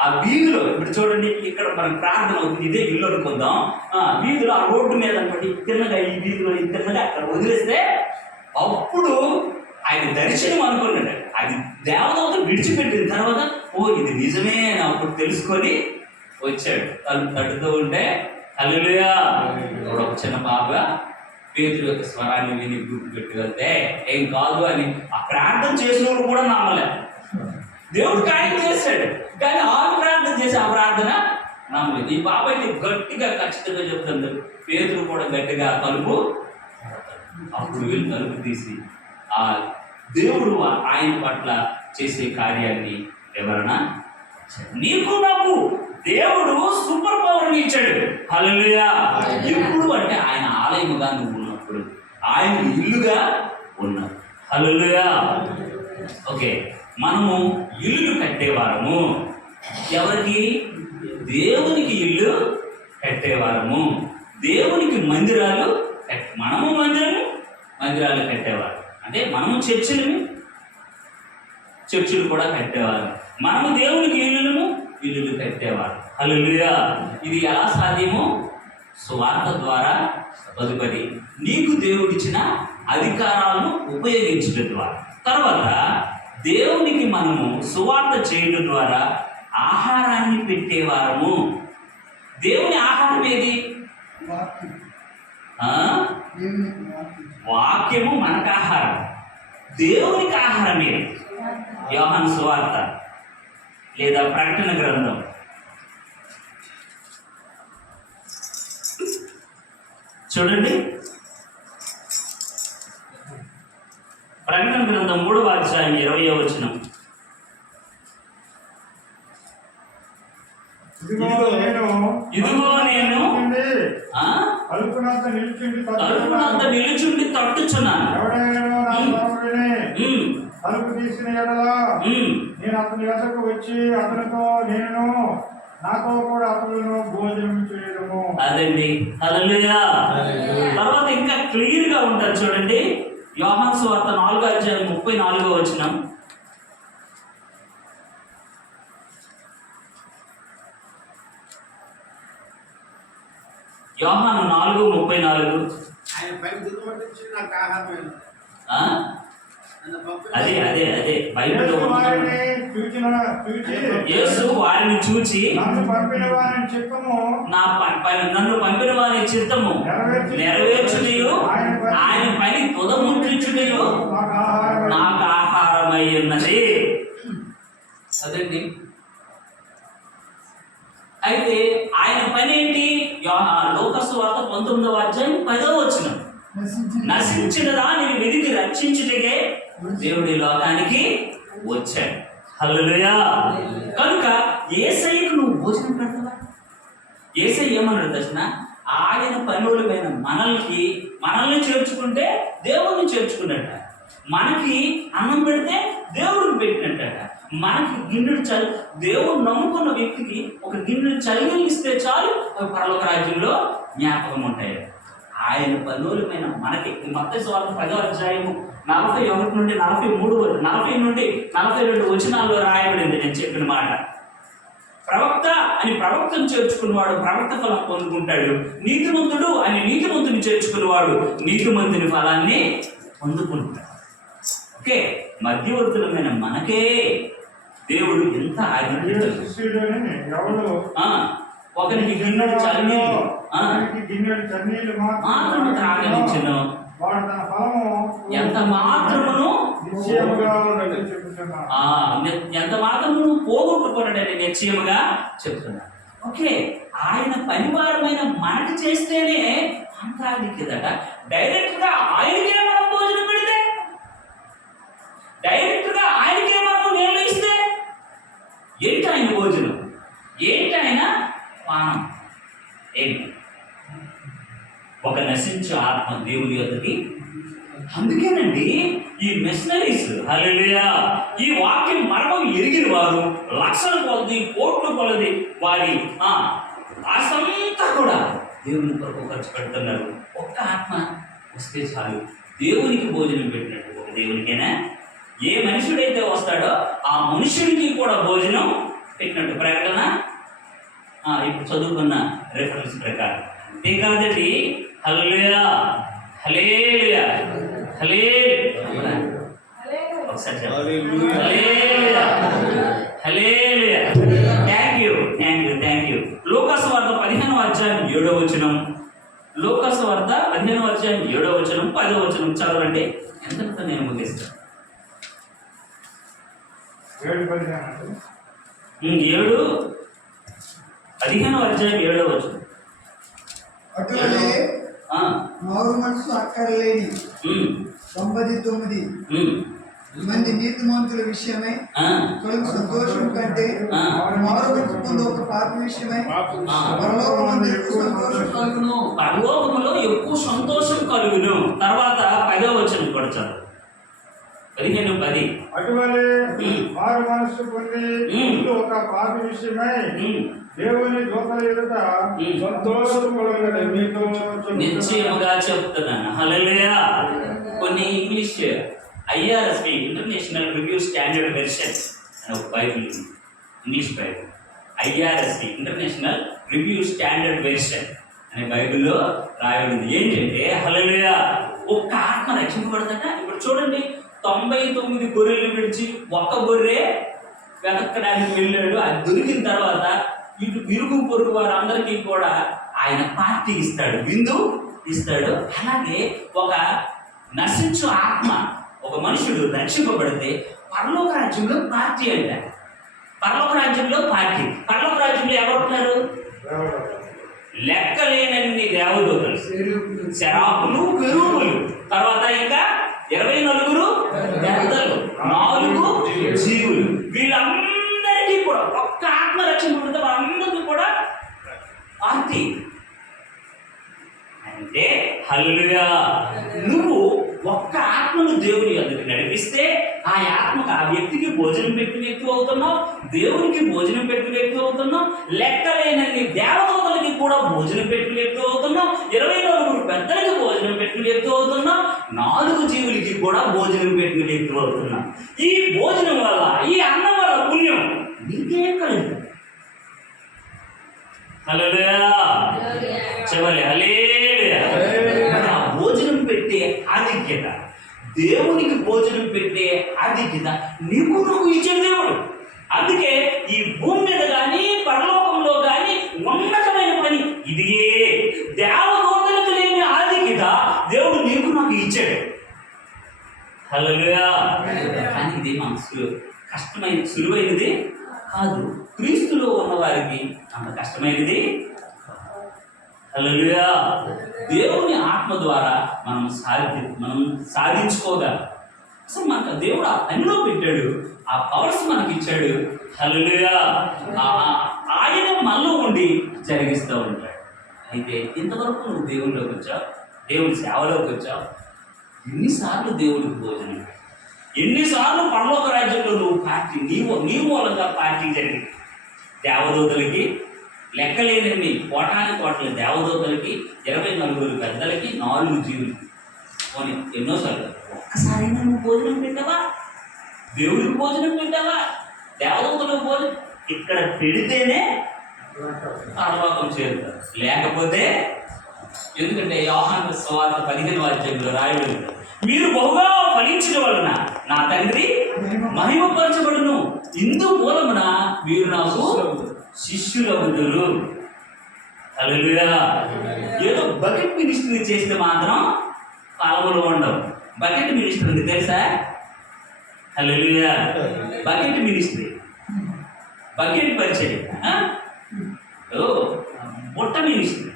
ఆ వీధిలో ఇప్పుడు చూడండి, ఇక్కడ మనం ప్రార్థన అవుతుంది, ఇదే ఇల్లు అనుకుందాం. వీధిలో ఆ రోడ్డు మీద అనుకోండి, తిన్నగా ఈ వీధిలో తిన్నగా అక్కడ వదిలేస్తే అప్పుడు ఆయన దర్శనం అనుకున్నాడు. అది దేవదూత విడిచిపెట్టిన తర్వాత ఇది నిజమే అని అప్పుడు తెలుసుకొని వచ్చాడు. తలుపు తట్టుతూ ఉంటే హల్లెలూయా ఒక చిన్న పాప పేతురు యొక్క స్వరాన్ని విని గుర్తుపెట్టి వెళ్తే ఏం కాదు అని ఆ ప్రార్థన చేసిన వాళ్ళు కూడా నమ్మలే. దేవుడు కార్యం చేశాడు, కానీ ఆరు ప్రార్థన చేసి ఆ ప్రార్థన నమ్మలేదు. ఈ పాప అయితే గట్టిగా ఖచ్చితంగా చెప్తుంది, పేతురు కూడా గట్టిగా తలుపు. అప్పుడు వీళ్ళు తలుపు తీసి ఆ దేవుడు ఆయన పట్ల చేసే కార్యాన్ని వివరణ. నీకు నాకు దేవుడు సూపర్ పవర్ ఇచ్చాడు. హల్లెలూయా. ఎప్పుడు అంటే ఆయన ఆలయముగా నువ్వు ఉన్నప్పుడు, ఆయన ఇల్లుగా ఉన్నావు. హల్లెలూయా. ఓకే, మనము ఇల్లు కట్టేవారము. ఎవరికి? దేవునికి ఇల్లు కట్టేవారము. దేవునికి మందిరాలు మనము మందిరాలు కట్టేవారు. అంటే మనము చర్చిలు కూడా కట్టేవారు. మనము దేవునికి ఇల్లులు కట్టేవారు. హల్లెలూయా. ఇది ఎలా సాధ్యమో? సువార్త ద్వారా. తదుపరి నీకు దేవుడిచ్చిన అధికారాలను ఉపయోగించడం ద్వారా. తర్వాత దేవునికి మనము సువార్త చేయడం ద్వారా ఆహారాన్ని పెట్టేవారము. దేవుని ఆహారం ఏది? వాక్యము మనకు ఆహారం. దేవునికి ఆహారం ఏది? యోహాను సువార్త లేదా ప్రకటన గ్రంథం. చూడండి, ప్రకటన గ్రంథం 3వ అధ్యాయం 20వ వచనం. ఇదిగో నేను తలుపునంత నిలుచుండి తట్టుచున్నాను. తలుపు తీసిన ఎడల నేను అతని వద్దకు వచ్చి అతనితో నేను నాతో కూడా అతను భోజనం చేయడము. అదండి. హల్లెలూయా. తర్వాత ఇంకా క్లియర్ గా ఉంటారు చూడండి, యోహాను సువార్త 4వ అధ్యాయం 34వ వచనం. యోహాను 4:34. అదే బైబిల్లో యేసు వారిని చూచి నన్ను పంపిన వారి చిత్తము నెరవేర్చుటయు ఆయన పని తుదముట్టించుటయు నాకు ఆహారమై ఉన్నది. అదండి. అయితే ఆయన పని ఏంటి? లోకాసు వార్త 19వ అధ్యాయం 10వ వచనం. నశించిన దానిని వెతికి రక్షించుటకే దేవుడి లోకానికి వచ్చాడు. హల్లెలూయా. కనుక యేసయ్యకు నువ్వు భోజనం పెడతావా? యేసయ్య ఏమన్నాడు దర్శన? ఆయన పనులమైన మనల్ని చేర్చుకుంటే దేవుడిని చేర్చుకున్నట్ట. మనకి అన్నం పెడితే దేవుడికి పెట్టినట్టట. మనకి గిన్నెడు దేవుడు నమ్ముకున్న వ్యక్తికి ఒక గిన్నెడు చలిని ఇస్తే చాలు పరలోక రాజ్యంలో జ్ఞాపకం ఉంటాయి. ఆయన పనులమైన మనకి మత్తయి సువార్త 10వ అధ్యాయము 41 నుండి 40 నుండి 42 వచనాల్లో రాయబడింది నేను చెప్పిన మాట. ప్రవక్త అని ప్రవక్తను చేర్చుకున్నవాడు ప్రవక్త ఫలం పొందుకుంటాడు. నీతిమంతుడు అని నీతిమంతుని చేర్చుకున్నవాడు నీతిమంతుని ఫలాన్ని పొందుకుంటాడు. ఓకే, మధ్యవర్తులమైన మనకే దేవుడు ఎంత ఒకరికి గిన్నెడు చన్నీళ్ళు మాత్రము త్రాగనిచ్చెను, ఎంత మాత్రమును పోగొట్టుకున్నాడని నిశ్చయముగా చెప్తున్నాడు. ఓకే, ఆయన పరివారమైన మనకి చేస్తేనే అంతాదిక్కదట. డైరెక్ట్ గా ఆయనకే మనం భోజనం పెడితే, డైరెక్ట్ గా ఆయనకే మనం నీళ్ళు ఇస్తే ఏంటి ఆయన భోజనం? ఏంటి ఆయన పానం? ఏంటి? ఒక నశించే ఆత్మ దేవుని యొద్దకి. అందుకేనండి ఈ మిషనరీస్, హల్లెలూయా, ఈ వాక్యం మర్మం ఎరిగిన వారు లక్షల కొలది కోట్ల కొలది వారి ఆశంతా కూడా దేవుని కొరకు ఖర్చు పెడుతున్నారు. ఒక్క ఆత్మ వస్తే చాలు దేవునికి భోజనం పెట్టినట్టు. ఒక దేవునికైనా ఏ మనుషుడైతే వస్తాడో ఆ మనుషుడికి కూడా భోజనం పెట్టినట్టు ప్రకటన ఇప్పుడు చదువుకున్న రెఫరెన్స్ ప్రకారం. అంతేకాదండి, హల్లెలూయా హల్లెలూయా హల్లెలూయా. ఒకసారి చెప్పండి, హల్లెలూయా హల్లెలూయా. Thank you. లూకాసు వార్త 15వ అధ్యాయం 7వ వచనం. లూకాసు వార్త 15వ అధ్యాయం 7వ వచనం 10వ వచనం చదవండి. ఎంతటితో నేను ముగిస్తాను. 15వ అధ్యాయం 7వ వచనం. అటువలే మారు మనసు అక్కర్లేని 99 మంది నీతిమంతుల విషయమై కలుగు సంతోషం కంటే మారు మనసు పొందు ఒక పాపి విషయమై పరలోకమందు ఎక్కువ సంతోషం కలుగును. పరలోకములో ఎక్కువ సంతోషం కలుగును. తర్వాత 10వ వచనం కూడా చదువు. 15:10. అటువలే మారు మనస్సు పొంది ఒక పాపి విషయమై దేవుని దూతల ఎదుట సంతోషపడగలడు మీతో నిశ్చయముగా చెప్తున్నాను. హల్లెలూయా. కొన్ని English IRSP international review standard version అని ఒక Bible, English Bible. IRSP international review standard version అనే బైబిల్లో రాయబడింది ఏంటంటే, హల్లెలూయా, ఒక్క ఆత్మ రక్షింపబడదట. ఇప్పుడు చూడండి, 99 గొర్రెలు విడిచి ఒక్క గొర్రె వెతకడానికి వెళ్ళాడు. అది దొరికిన తర్వాత ఇటు ఇరుగు పొరుగు వారందరికీ కూడా ఆయన పార్టీ ఇస్తాడు, విందు ఇస్తాడు. అలాగే ఒక నశించు ఆత్మ, ఒక మనుషుడు రక్షింపబడితే పరలోక రాజ్యంలో పార్టీ అంట. పరలోక రాజ్యంలో పార్టీ. పరలోక రాజ్యంలో ఎవరుంటారు? లెక్కలేనన్ని దేవదూతలు, శరాపులు, కెరూబులు, తర్వాత ఇంకా 24 పెద్దలు, 4 జీవులు. వీళ్ళందరికీ కూడా ఒక్క ఆత్మ రక్షణ పొందితే వాళ్ళందరికీ కూడా పార్టీ. అంటే హల్లెలూయా, నువ్వు ఒక్క ఆత్మను దేవుని యొద్దకు నడిపిస్తే ఆ ఆత్మకు ఆ వ్యక్తికి భోజనం పెట్టిన వ్యక్తి అవుతున్నావు, దేవునికి భోజనం పెట్టిన వ్యక్తి అవుతున్నావు, లెక్కలేనన్ని దేవదూతలకి కూడా భోజనం పెట్టిన వ్యక్తి అవుతున్నావు, 24 పెద్దలకి భోజనం పెట్టిన వ్యక్తి అవుతున్నావు, 4 జీవులకి కూడా భోజనం పెట్టిన వ్యక్తి అవుతున్నావు. ఈ భోజనం వల్ల, ఈ అన్నం వల్ల పుణ్యం నీకేం కలుగుతుంది? హల్లెలూయా చెప్పాలి, హల్లెలూయా. ఆ భోజనం పెట్టే ఆధిక్యత, దేవునికి భోజనం పెట్టే ఆధిక్యత నీకు ఇచ్చాడు దేవుడు. అందుకే ఈ భూమి మీద కానీ పరలోకంలో కానీ ఉన్నతమైన పని ఇదిగే. దేవదూతలకు లేని ఆధిక్యత దేవుడు నీకు నాకు ఇచ్చాడు. హల్లెలూయా. కానీ ఇది మనసు కష్టమైన సులువైనది కాదు. క్రీస్తులో ఉన్న వారికి అంత కష్టమైనది. హల్లెలూయా. దేవుని ఆత్మ ద్వారా మనం సాధించుకోగలం. అసలు మనకు దేవుడు ఆ పనిలో పెట్టాడు, ఆ పవర్స్ మనకి ఇచ్చాడు. హల్లెలూయా. ఆయన మనలో ఉండి జరిగిస్తూ ఉంటాడు. అయితే ఇంతవరకు నువ్వు దేవునిలోకి వచ్చావు, దేవుని సేవలోకి వచ్చావు. ఎన్నిసార్లు దేవుడికి భోజనం, ఎన్నిసార్లు పరలోక రాజ్యంలో నువ్వు పార్టీ, నీ మూలంగా పార్టీ జరిగింది. దేవదూతలకి లెక్కలేనన్ని కోట్ల దేవదూతలకి, 24 పెద్దలకి, 4 జీవులకి. పోనీ ఎన్నోసార్లు ఒక్కసారైనా నువ్వు భోజనం పెట్టావా? దేవుడికి భోజనం పెట్టావా? దేవదూతలకు భోజనం ఇక్కడ పెడితేనే పరలోకం చేరుతారు, లేకపోతే. ఎందుకంటే యోహాను సువార్త 15వ అధ్యాయంలో రాయబడింది, మీరు బహుగా ఫలించడం వలన నా తండ్రి మహిమపరచబడును, ఇందు మూలమున మీరు నాకు శిష్యులవుదురు. హల్లెలూయా. ఏదో బకెట్ మినిస్ట్రీ చేస్తే మాత్రం పాలములు ఉండవు. బకెట్ మినిస్ట్రీ ఉంది తెలుసా? హల్లెలూయా. బకెట్ మినిస్ట్రీ, బకెట్ పరిచయం, బుట్ట మినిస్ట్రీ.